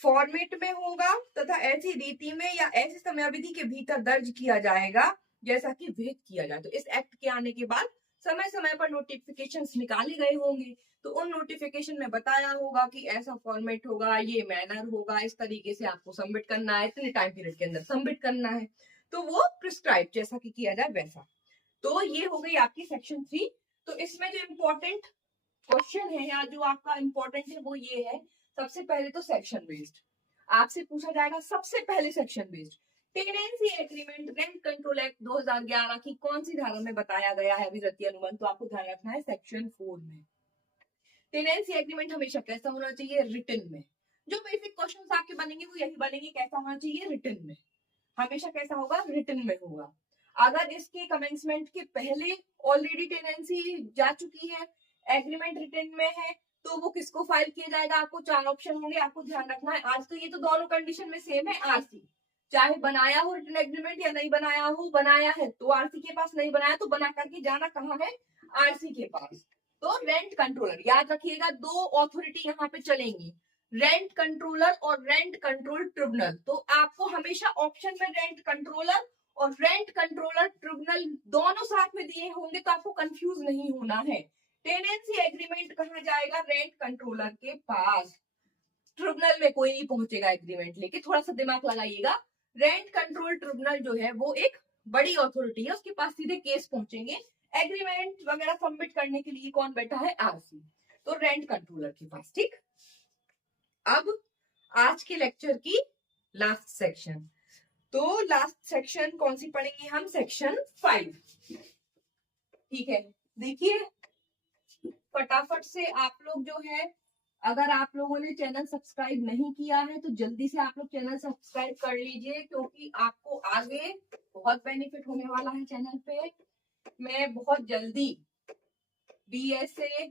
फॉर्मेट में होगा तथा ऐसी रीति में या ऐसी समयावधि के भीतर दर्ज किया जाएगा जैसा कि विहित किया जाए। तो इस एक्ट के आने के बाद समय समय पर नोटिफिकेशंस निकाले गए होंगे, तो उन नोटिफिकेशन में बताया होगा कि ऐसा फॉर्मेट होगा, ये मैनर होगा, इस तरीके से आपको सबमिट करना है, इतने टाइम पीरियड के अंदर सबमिट करना है, तो वो प्रिस्क्राइब जैसा कि किया जाए वैसा। तो ये हो गई आपकी सेक्शन 3। तो इसमें जो इम्पोर्टेंट क्वेश्चन है या जो आपका इम्पोर्टेंट है वो ये है, सबसे पहले तो सेक्शन बेस्ड आपसे पूछा जाएगा, सबसे पहले section based tenancy agreement rent control act 2011 की कौन सी धारा में बताया गया है अभिवृत्ति अनुबंध, तो आपको ध्यान रखना है सेक्शन 4 में। टेनेंसी एग्रीमेंट हमेशा कैसा होना चाहिए, रिटन में। जो बेसिक क्वेश्चंस आपके बनेंगे वो यही बनेंगे, कैसा होना चाहिए, रिटन में, हमेशा कैसा होगा, रिटन में होगा। अगर इसके कमेंसमेंट के पहले ऑलरेडी टेनेंसी जा चुकी है, एग्रीमेंट रिटन में है, तो वो किसको फाइल किया जाएगा, आपको 4 ऑप्शन होंगे, आपको ध्यान रखना है। आज तो ये तो दोनों कंडीशन में सेम है, आरसी, चाहे बनाया हो रिटन एग्रीमेंट या नहीं बनाया हो, बनाया है तो आरसी के पास, नहीं बनाया तो बना करके जाना कहाँ है, आरसी के पास। तो रेंट कंट्रोलर याद रखिएगा, दो ऑथोरिटी यहाँ पे चलेंगी, रेंट कंट्रोलर और रेंट कंट्रोल ट्रिब्यूनल। तो आपको हमेशा ऑप्शन में रेंट कंट्रोलर और रेंट कंट्रोलर ट्रिब्यूनल दोनों साथ में दिए होंगे, तो आपको कंफ्यूज नहीं होना है। टेनेंसी एग्रीमेंट कहाँ जाएगा, रेंट कंट्रोलर के पास, ट्रिब्यूनल में कोई नहीं पहुंचेगा एग्रीमेंट लेके, थोड़ा सा दिमाग लगाइएगा। रेंट कंट्रोल ट्रिब्यूनल जो है वो एक बड़ी अथॉरिटी है, उसके पास सीधे केस पहुंचेंगे, एग्रीमेंट वगैरह सबमिट करने के लिए कौन बैठा है, आरसी, तो रेंट कंट्रोलर के पास, ठीक। अब आज के लेक्चर की लास्ट सेक्शन, तो लास्ट सेक्शन कौन सी पढ़ेंगे हम? सेक्शन 5। ठीक है, देखिए फटाफट से आप लोग जो है, अगर आप लोगों ने चैनल सब्सक्राइब नहीं किया है तो जल्दी से आप लोग चैनल सब्सक्राइब कर लीजिए, क्योंकि आपको आगे बहुत बेनिफिट होने वाला है चैनल पे। मैं बहुत जल्दी BSA,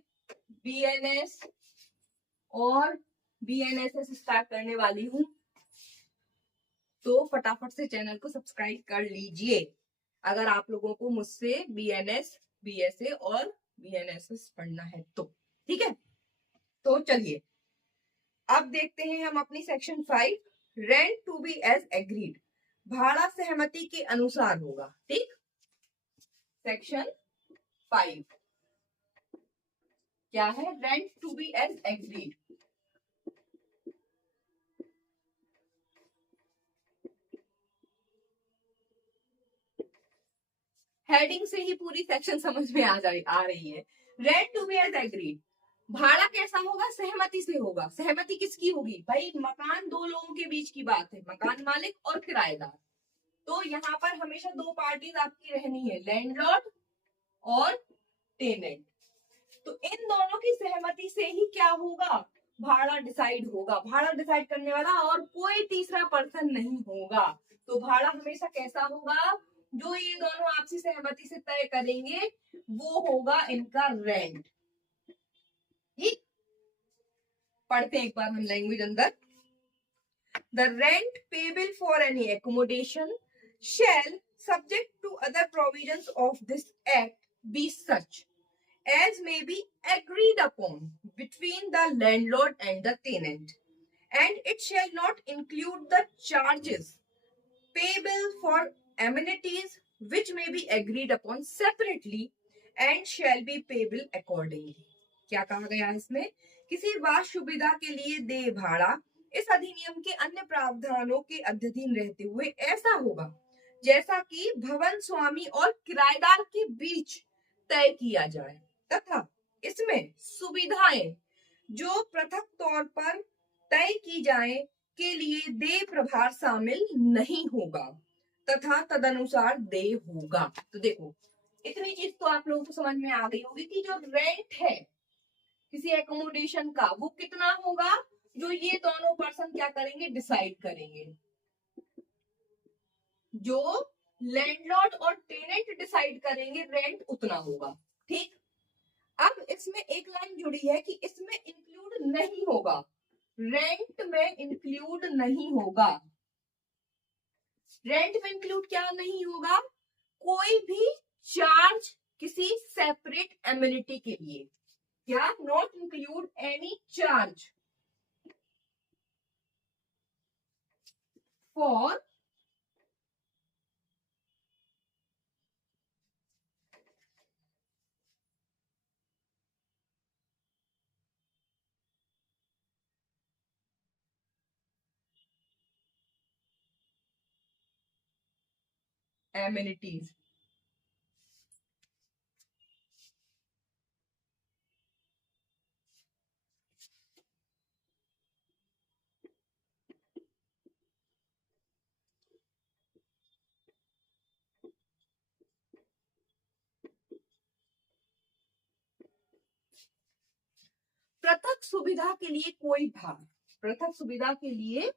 BNS और BNSS स्टार्ट करने वाली हूँ, तो फटाफट से चैनल को सब्सक्राइब कर लीजिए अगर आप लोगों को मुझसे BNS, BSA और BNSS पढ़ना है तो। ठीक है, तो चलिए अब देखते हैं हम अपनी section 5, rent to be as agreed, भाड़ा सहमति के अनुसार होगा। ठीक, सेक्शन 5 क्या है? Rent to be as agreed. Heading से ही पूरी सेक्शन समझ में आ रही है। Rent to be as agreed, भाड़ा कैसा होगा? सहमति से होगा। सहमति किसकी होगी भाई? मकान दो लोगों के बीच की बात है, मकान मालिक और किराएदार। तो यहाँ पर हमेशा दो पार्टीज आपकी रहनी है, लैंडलॉर्ड और टेनेंट। तो इन दोनों की सहमति से ही क्या होगा? भाड़ा डिसाइड होगा। भाड़ा डिसाइड करने वाला और कोई तीसरा पर्सन नहीं होगा। तो भाड़ा हमेशा कैसा होगा? जो ये दोनों आपसी सहमति से तय करेंगे वो होगा इनका रेंट। ठीक, पढ़ते हैं एक बार हम लैंग्वेज अंदर। The rent payable for any accommodation shall, subject to other provisions of this act, be such as may be agreed upon between the landlord and the tenant, and it shall not include the charges payable for amenities which may be agreed upon separately and shall be payable accordingly। क्या कहा गया है इसमें? किसी वास सुविधा के लिए देय भाड़ा इस अधिनियम के अन्य प्रावधानों के अधीन रहते हुए ऐसा होगा जैसा कि भवन स्वामी और किराएदार के बीच तय किया जाए, तथा इसमें सुविधाएं जो पृथक तौर पर तय की जाए के लिए देय प्रभार शामिल नहीं होगा तथा तदनुसार देय होगा। तो देखो इतनी चीज तो आप लोगों को समझ में आ गई होगी कि जो रेंट है किसी एकोमोडेशन का वो कितना होगा, जो ये दोनों पर्सन क्या करेंगे? डिसाइड करेंगे। जो लैंडलॉर्ड और टेनेंट डिसाइड करेंगे रेंट उतना होगा। ठीक, अब इसमें एक लाइन जुड़ी है कि इसमें इंक्लूड नहीं होगा, रेंट में इंक्लूड नहीं होगा। रेंट में इंक्लूड क्या नहीं होगा? कोई भी चार्ज किसी सेपरेट एमिनिटी के लिए, क्या? Not include any charge for amenities। पृथक सुविधा के लिए कोई भार, पृथक सुविधा के लिए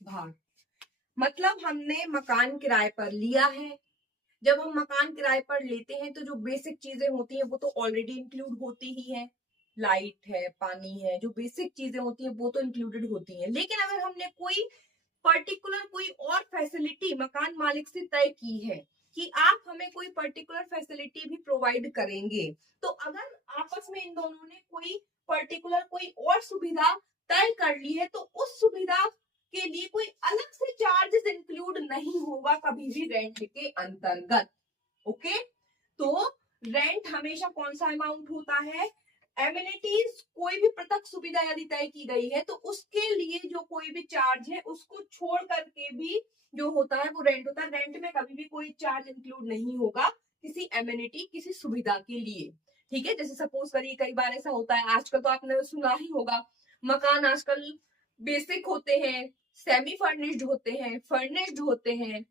भार मतलब हमने मकान किराए पर लिया है। जब हम मकान किराए पर लेते हैं तो जो बेसिक चीजें होती हैं वो तो ऑलरेडी इंक्लूड होती ही है, लाइट है, पानी है, जो बेसिक चीजें होती हैं वो तो इंक्लूडेड होती हैं। लेकिन अगर हमने कोई पर्टिकुलर कोई और फैसिलिटी मकान मालिक से तय की है कि आप हमें कोई पर्टिकुलर फैसिलिटी भी प्रोवाइड करेंगे, तो अगर आपस में इन दोनों ने कोई पर्टिकुलर कोई और सुविधा तय कर ली है तो उस सुविधा के लिए कोई अलग से चार्जेस इंक्लूड नहीं होगा कभी भी रेंट के अंतर्गत। ओके, तो रेंट हमेशा कौन सा अमाउंट होता है? एमिनिटीज, कोई भी पृथक सुविधा यदि तय की गई है तो उसके लिए जो कोई भी चार्ज है उसको छोड़ करके भी जो होता है वो रेंट होता है। रेंट में कभी भी कोई चार्ज इंक्लूड नहीं होगा किसी एमिनिटी, किसी सुविधा के लिए। ठीक है, जैसे सपोज करिए कई बार ऐसा होता है, आजकल तो आपने सुना ही होगा, मकान आजकल बेसिक होते हैं, सेमी फर्निश्ड होते हैं, फर्निश्ड होते हैं,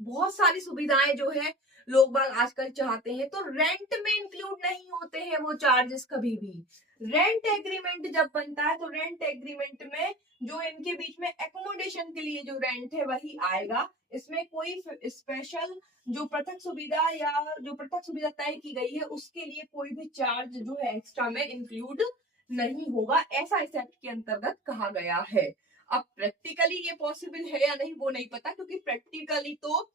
बहुत सारी सुविधाएं जो है लोग बाग आजकल चाहते हैं, तो रेंट में इंक्लूड नहीं होते हैं वो चार्जेस कभी भी। रेंट एग्रीमेंट जब बनता है तो रेंट एग्रीमेंट में जो इनके बीच में एकोमोडेशन के लिए जो रेंट है वही आएगा। इसमें कोई स्पेशल जो पृथक सुविधा या जो पृथक सुविधा तय की गई है उसके लिए कोई भी चार्ज जो है एक्स्ट्रा में इंक्लूड नहीं होगा, ऐसा इस एक्ट के अंतर्गत कहा गया है। अब प्रैक्टिकली ये पॉसिबल है या नहीं वो नहीं पता, क्योंकि प्रैक्टिकली तो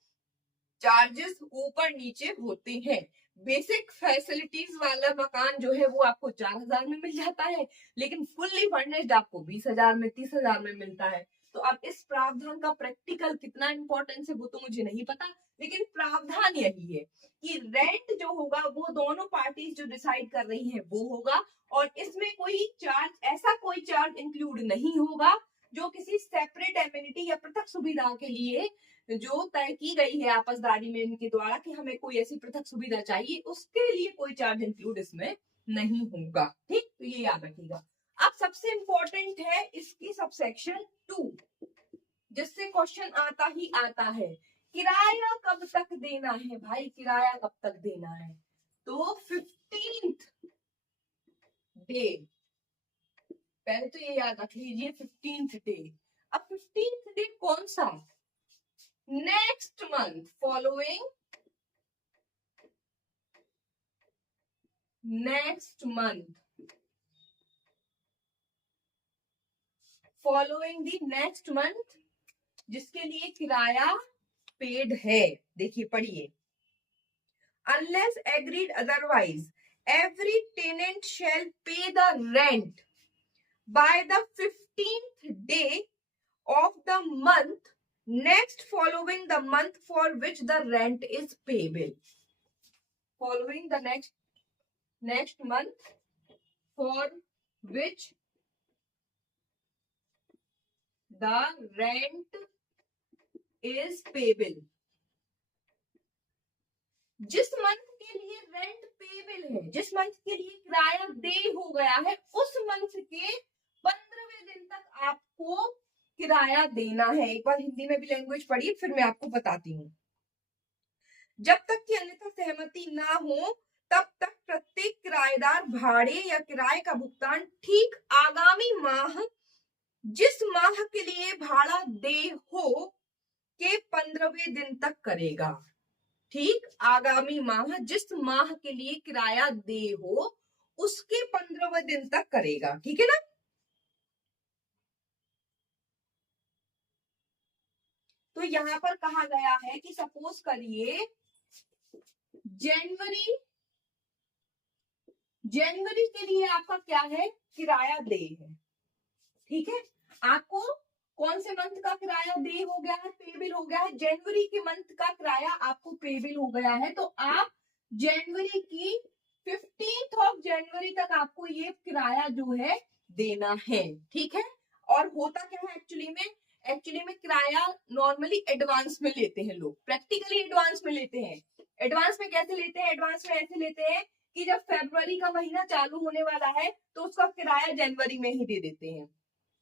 चार्जेस ऊपर नीचे होते हैं। बेसिक फैसिलिटीज वाला मकान जो है वो आपको 4,000 में मिल जाता है, लेकिन फुल्ली फर्निश्ड आपको 20,000 में 30,000 में मिलता है। तो अब इस प्रावधान का प्रैक्टिकल कितना इंपॉर्टेंस है वो तो मुझे नहीं पता, लेकिन प्रावधान यही है कि रेंट जो होगा वो दोनों पार्टीज जो डिसाइड कर रही हैं वो होगा, और इसमें कोई चार्ज, ऐसा कोई चार्ज इंक्लूड नहीं होगा जो किसी सेपरेट एमिनिटी या पृथक सुविधा के लिए जो तय की गई है आपसदारी में इनके द्वारा कि हमें कोई ऐसी पृथक सुविधा चाहिए, उसके लिए कोई चार्ज इंक्लूड इसमें नहीं होगा। ठीक, तो ये याद रखिएगा। अब सबसे इंपॉर्टेंट है इसकी सबसेक्शन 2, जिससे क्वेश्चन आता ही आता है, किराया कब तक देना है भाई, किराया कब तक देना है। तो 15th डे, पहले तो ये याद रख लीजिए 15th डे। अब 15th डे कौन सा, next month following, next month following the next month जिसके लिए किराया पेड है। देखिए पढ़िए, unless agreed otherwise every tenant shall pay the rent by the 15th day of the month next following the month for which the rent is payable, following the next month for which the rent is payable, जिस month के लिए rent payable है, जिस month के लिए किराया दे हो गया है, उस मंथ के 15वें दिन तक आपको किराया देना है। एक बार हिंदी में भी लैंग्वेज पढ़िए फिर मैं आपको बताती हूँ। जब तक कि अन्यथा सहमति ना हो तब तक प्रत्येक किराएदार भाड़े या किराए का भुगतान ठीक आगामी माह जिस माह के लिए भाड़ा दे हो के 15वें दिन तक करेगा। ठीक, आगामी माह जिस माह के लिए किराया दे हो उसके 15वें दिन तक करेगा। ठीक है ना। तो यहां पर कहा गया है कि सपोज करिए जनवरी के लिए आपका क्या है, किराया दे है। ठीक है, आपको कौन से मंथ का किराया दे हो गया है, पेबिल हो गया है, जनवरी के मंथ का किराया आपको पेबिल हो गया है। तो आप जनवरी की 15th ऑफ जनवरी तक आपको ये किराया जो है देना है। ठीक है, और होता क्या है एक्चुअली में किराया नॉर्मली एडवांस में लेते हैं लोग, प्रैक्टिकली एडवांस में लेते हैं। एडवांस में कैसे लेते हैं, एडवांस में ऐसे लेते हैं कि जब फरवरी का महीना चालू होने वाला है तो उसका किराया जनवरी में ही दे देते हैं।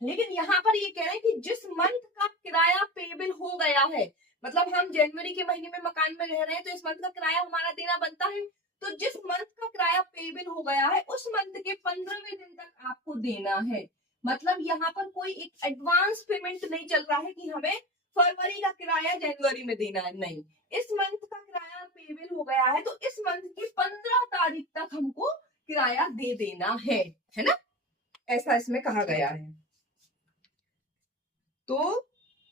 लेकिन यहाँ पर ये कह रहे हैं कि जिस मंथ का किराया पेबल हो गया है, मतलब हम जनवरी के महीने में मकान में रह रहे हैं तो इस मंथ का किराया हमारा देना बनता है, तो जिस मंथ का किराया पेबल हो गया है उस मंथ के 15वें दिन तक आपको देना है। मतलब यहाँ पर कोई एक एडवांस पेमेंट नहीं चल रहा है कि हमें फरवरी का किराया जनवरी में देना है, नहीं, इस मंथ का किराया पेबल हो गया है तो इस मंथ की 15 तारीख तक हमको किराया दे देना है ना, ऐसा इसमें कहा गया है। तो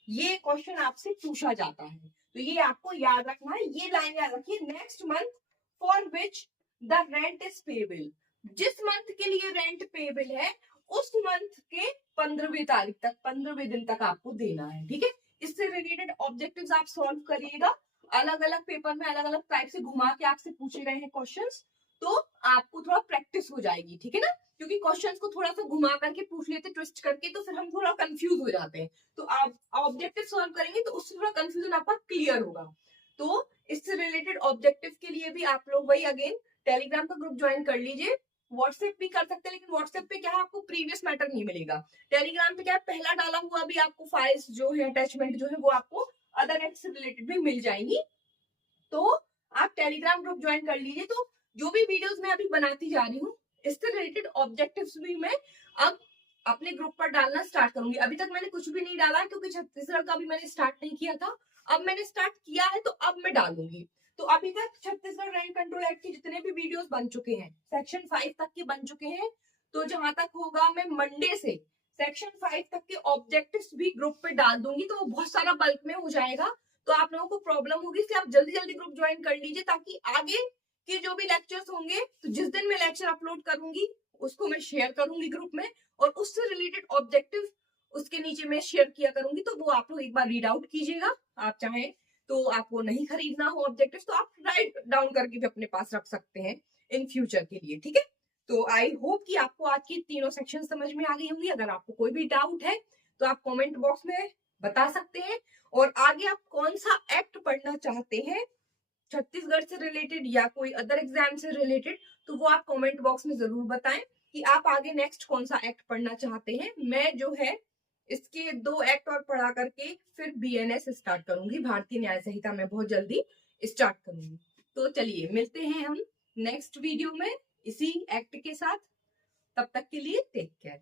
ये क्वेश्चन आपसे पूछा जाता है, तो ये आपको याद रखना है, ये लाइन याद रखिए, next month for which the rent is payable, जिस मंथ के लिए रेंट पेबल है उस मंथ के 15वीं तारीख तक, 15वें दिन तक आपको देना है। ठीक है, इससे रिलेटेड ऑब्जेक्टिव्स आप सॉल्व करिएगा, अलग अलग पेपर में अलग अलग टाइप से घुमा के आपसे पूछे गए हैं क्वेश्चंस, तो आपको थोड़ा प्रैक्टिस हो जाएगी। ठीक है ना, क्योंकि क्वेश्चंस को थोड़ा सा घुमा करके पूछ लेते, ट्विस्ट करके, तो फिर हम थोड़ा कंफ्यूज हो जाते हैं। तो आप ऑब्जेक्टिव सॉल्व करेंगे तो उससे थोड़ा कंफ्यूजन आपका क्लियर होगा। तो इससे रिलेटेड ऑब्जेक्टिव के लिए भी आप लोग वही अगेन टेलीग्राम का ग्रुप ज्वाइन कर लीजिए, व्हाट्सएप भी कर सकते हैं, लेकिन व्हाट्सएप पे क्या है आपको प्रीवियस मैटर नहीं मिलेगा। टेलीग्राम पे क्या है पहला डाला हुआ भी आपको फाइल्स जो है अटैचमेंट जो है वो आपको अदर एक्ट से रिलेटेड भी मिल जाएंगी। तो आप टेलीग्राम ग्रुप ज्वाइन कर लीजिए। तो जो भी वीडियोस मैं अभी बनाती जा रही हूँ इससे रिलेटेड ऑब्जेक्टिव्स भी मैं अब अपने ग्रुप पर डालना स्टार्ट करूंगी। अभी तक मैंने कुछ भी नहीं डाला क्योंकि छत्तीसगढ़ का भी मैंने स्टार्ट नहीं किया था। अब मैंने स्टार्ट किया है तो अब मैं डालूंगी। तो अभी तक छत्तीसगढ़ रैंक कंट्रोल एक्ट के जितने भी वीडियोस बन चुके हैं सेक्शन 5 तक के बन चुके हैं। तो जहां तक होगा मैं मंडे से सेक्शन 5 तक के ऑब्जेक्टिव्स भी ग्रुप पे डाल दूंगी। तो वो बहुत सारा बल्क में हो जाएगा, तो आप लोगों को प्रॉब्लम होगी, इसलिए आप जल्दी जल्दी ग्रुप ज्वाइन कर लीजिए ताकि आगे के जो भी लेक्चर्स होंगे तो जिस दिन मैं लेक्चर अपलोड करूंगी उसको मैं शेयर करूंगी ग्रुप में, और उससे रिलेटेड ऑब्जेक्टिव उसके नीचे मैं शेयर किया करूंगी। तो वो आप लोग एक बार रीड आउट कीजिएगा। आप चाहें तो आपको नहीं खरीदना हो ऑब्जेक्टिव तो आप राइट डाउन करके भी अपने पास रख सकते हैं इन फ्यूचर के लिए, ठीक है। तो आई होप कि आपको आज की तीनों सेक्शन समझ में आ गई होंगी। अगर आपको कोई भी डाउट है तो आप कमेंट बॉक्स में बता सकते हैं, और आगे आप कौन सा एक्ट पढ़ना चाहते हैं छत्तीसगढ़ से रिलेटेड या कोई अदर एग्जाम से रिलेटेड, तो वो आप कमेंट बॉक्स में जरूर बताएं कि आप आगे नेक्स्ट कौन सा एक्ट पढ़ना चाहते हैं। मैं जो है इसके 2 एक्ट और पढ़ा करके फिर बीएनएस स्टार्ट करूंगी, भारतीय न्याय संहिता में बहुत जल्दी स्टार्ट करूंगी। तो चलिए मिलते हैं हम नेक्स्ट वीडियो में इसी एक्ट के साथ। तब तक के लिए टेक केयर।